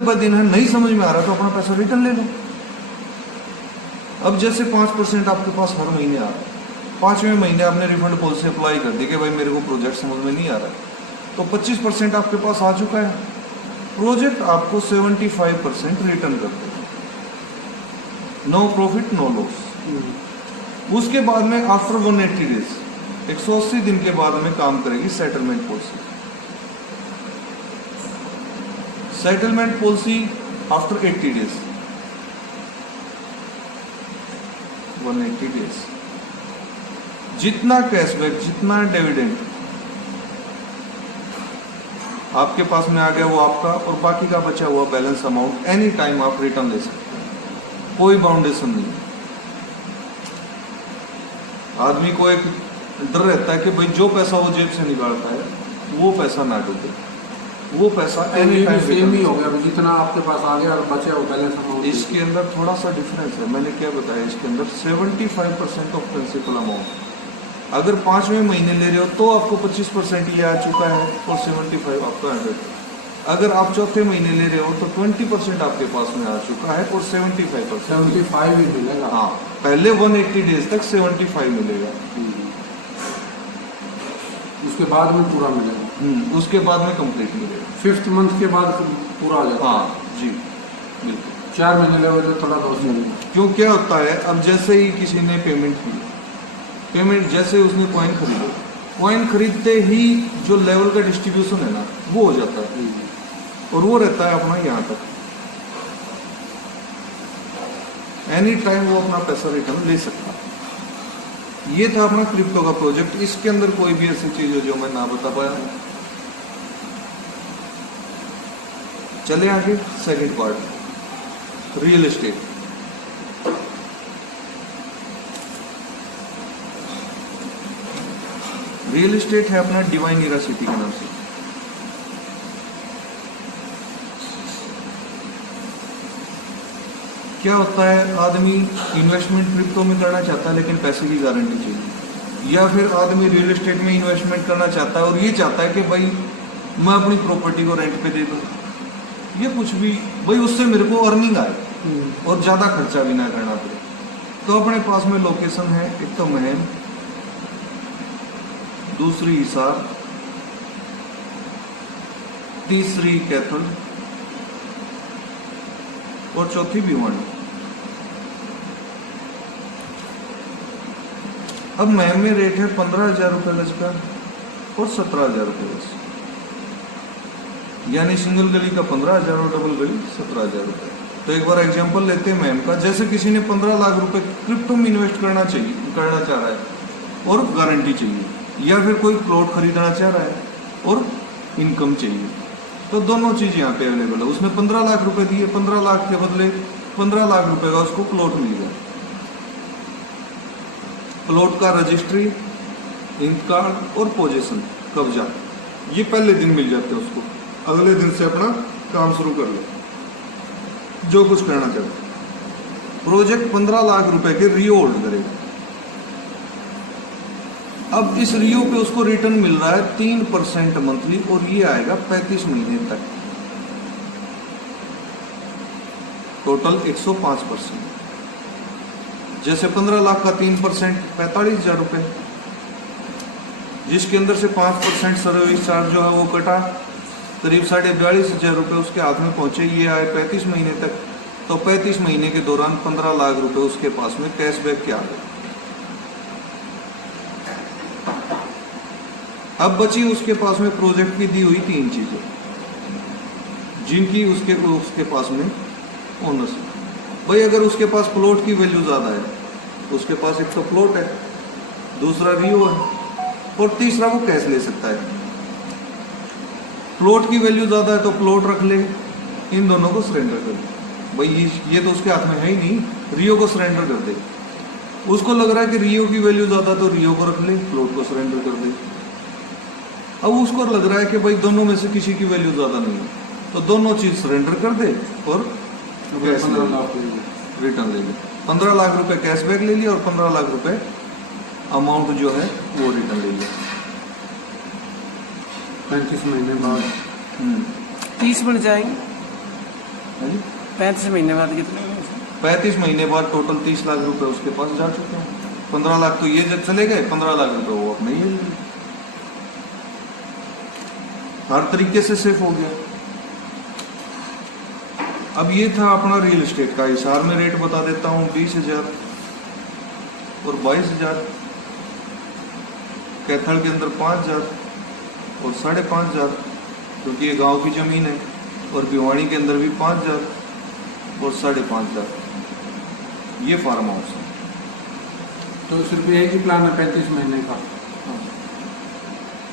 दिन है, नहीं समझ में आ रहा तो अपना पैसा रिटर्न ले लो। अब जैसे 5% आपके पास हर महीने आ रहा है, 5वें महीने आपने रिफंड पॉलिसी अप्लाई कर दी कि भाई मेरे को प्रोजेक्ट समझ में नहीं आ रहा है, तो 25% आपके पास आ चुका है। प्रोजेक्ट आपको 75% रिटर्न कर देगा, नो प्रॉफिट नो लॉस। उसके बाद में आफ्टर 180 डेज, 180 दिन के बाद में काम करेगी settlement policy. Settlement policy after 80 days, 180 days, जितना कैशबैक, जितना डिविडेंड आपके पास में आ गया वो आपका, और बाकी का बचा हुआ बैलेंस अमाउंट एनी टाइम आप रिटर्न ले सकते हैं, कोई बाउंडेशन नहीं। आदमी को एक डर रहता है कि भाई जो पैसा वो जेब से निकालता है वो पैसा ना डूबे, वो पैसा एनी टाइम सेम ही हो गया, जितना आपके पास आ गया और बचे वो बैलेंस अमाउंट। इसके अंदर थोड़ा सा डिफरेंस है, मैंने क्या बताया, इसके अंदर 75% ऑफ प्रिंसिपल अमाउंट, अगर 5वें महीने ले रहे हो तो आपको 25% ये आ चुका है और 75 आपका 100। अगर आप चौथे महीने ले रहे हो तो 20% आपके पास में आ चुका है और 75% 75 ही मिलेगा। हाँ, पहले 180 डेज तक 75 मिलेगा, उसके बाद में पूरा मिलेगा। उसके बाद में कंप्लीट मिलेगा, 5th मंथ के बाद पूरा आ जाता है। हाँ जी बिल्कुल। 4 महीने ले तो थोड़ा लॉस लगेगा। क्यों, क्या होता है, अब जैसे ही किसी ने पेमेंट की, पेमेंट जैसे उसने कॉइन खरीदे, कॉइन खरीदते ही जो लेवल का डिस्ट्रीब्यूशन है ना वो हो जाता है, और वो रहता है अपना यहाँ तक, एनी टाइम वो अपना पैसा रिटर्न ले सकता है। ये था अपना क्रिप्टो का प्रोजेक्ट। इसके अंदर कोई भी ऐसी चीज हो जो मैं ना बता पाया हूं। चले आगे, second part, real estate. Real estate है अपना डिवाइन ईरा सिटी के नाम से। क्या होता है, आदमी इन्वेस्टमेंट क्रिप्टो में करना चाहता है लेकिन पैसे की गारंटी चाहिए, या फिर आदमी रियल एस्टेट में इन्वेस्टमेंट करना चाहता है और ये चाहता है कि भाई मैं अपनी प्रॉपर्टी को रेंट पे दे दूं, ये कुछ भी भाई उससे मेरे को अर्निंग आए और ज़्यादा खर्चा भी ना करना पड़े। तो अपने पास में लोकेशन है, एक तो महम, दूसरी हिसार, तीसरी कैथल और चौथी भिवानी। अब महम में रेट है 15,000 रुपये गज का और 17,000 रुपये गज, यानी सिंगल गली का 15,000 और डबल गली 17,000 रुपये। तो एक बार एग्जांपल लेते हैं महम का। जैसे किसी ने 15 लाख रुपए क्रिप्टो में इन्वेस्ट करना चाह रहा है और गारंटी चाहिए, या फिर कोई प्लॉट खरीदना चाह रहा है और इनकम चाहिए, तो दोनों चीज यहाँ पे अवेलेबल है। उसने 15 लाख रुपए दिए, 15 लाख के बदले 15 लाख रुपए का उसको प्लॉट मिल गया। प्लॉट का रजिस्ट्री, इंतकाल और पोजीशन, कब्जा, ये पहले दिन मिल जाते हैं उसको। अगले दिन से अपना काम शुरू कर ले, जो कुछ करना चाहते। प्रोजेक्ट 15 लाख रुपए के रियो होल्ड करेगा। अब इस रियो पे उसको रिटर्न मिल रहा है 3% मंथली, और ये आएगा 35 महीने तक, टोटल 105%। जैसे 15 लाख का 3% 45,000 रुपए, जिसके अंदर से 5% सर्विस चार्ज जो है वो कटा, करीब 42,500 रुपये उसके हाथ में पहुंचे। ये आए 35 महीने तक, तो 35 महीने के दौरान 15 लाख रुपए उसके पास में कैशबैक के आ गए। अब बची उसके पास में प्रोजेक्ट की दी हुई 3 चीजें, जिनकी उसके पास में ओनरशिप। भाई अगर उसके पास प्लॉट की वैल्यू ज्यादा है तो उसके पास एक तो प्लॉट है, दूसरा रियो है, और तीसरा वो कैश ले सकता है। प्लॉट की वैल्यू ज्यादा है तो प्लॉट रख ले, इन दोनों को सरेंडर कर दे। भाई ये तो उसके हाथ में है ही नहीं, रियो को सरेंडर कर दे। उसको लग रहा है कि रियो की वैल्यू ज्यादा, तो रियो को रख ले, प्लॉट को सरेंडर कर दे। अब उसको लग रहा है कि भाई दोनों में से किसी की वैल्यू ज्यादा नहीं है, तो दोनों चीज सरेंडर कर दे और कैश रिटर्न ले ले। 15 लाख रुपए कैशबैक ले लिया और 15 लाख रुपए अमाउंट जो है वो रिटर्न ले लिया। 35 महीने बाद 30 बन जाएंगे। है जी 35 महीने बाद कितने होंगे सर? 35 महीने बाद टोटल 30 लाख रुपए उसके पास जा चुके हैं। 15 लाख तो ये जब चले गए, 15 लाख रुपए वो अपने ये ले लिए। हर तरीके से सेफ हो गया। अब ये था अपना रियल एस्टेट का। हिसार में रेट बता देता हूँ 20,000 और 22,000, कैथल के अंदर 5,000 और 5,500, क्योंकि ये गांव की जमीन है, और भिवानी के अंदर भी 5,000 और 5,500। ये फार्म हाउस है। तो सिर्फ एक ही प्लान है 35 महीने का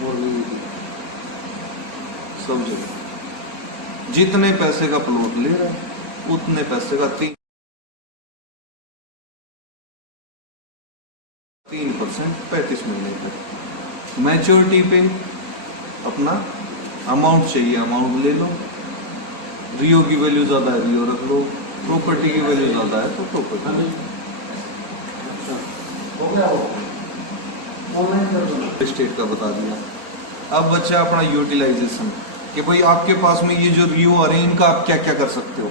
और नहीं है। सब जगह जितने पैसे का प्लॉट ले रहा है उतने पैसे का 3% 35 महीने तक। मैच्योरिटी पे अपना अमाउंट चाहिए, अमाउंट ले लो। रियो की वैल्यू ज़्यादा है, रियो रख लो। प्रॉपर्टी की वैल्यू ज़्यादा है तो प्रॉपर्टी। अच्छा हो गया वो ऑनलाइन कर दो। स्टेट का बता दिया। अब बच्चा अपना यूटिलाइजेशन, कि भाई आपके पास में ये जो रियो आ रहे हैं इनका आप क्या क्या कर सकते हो।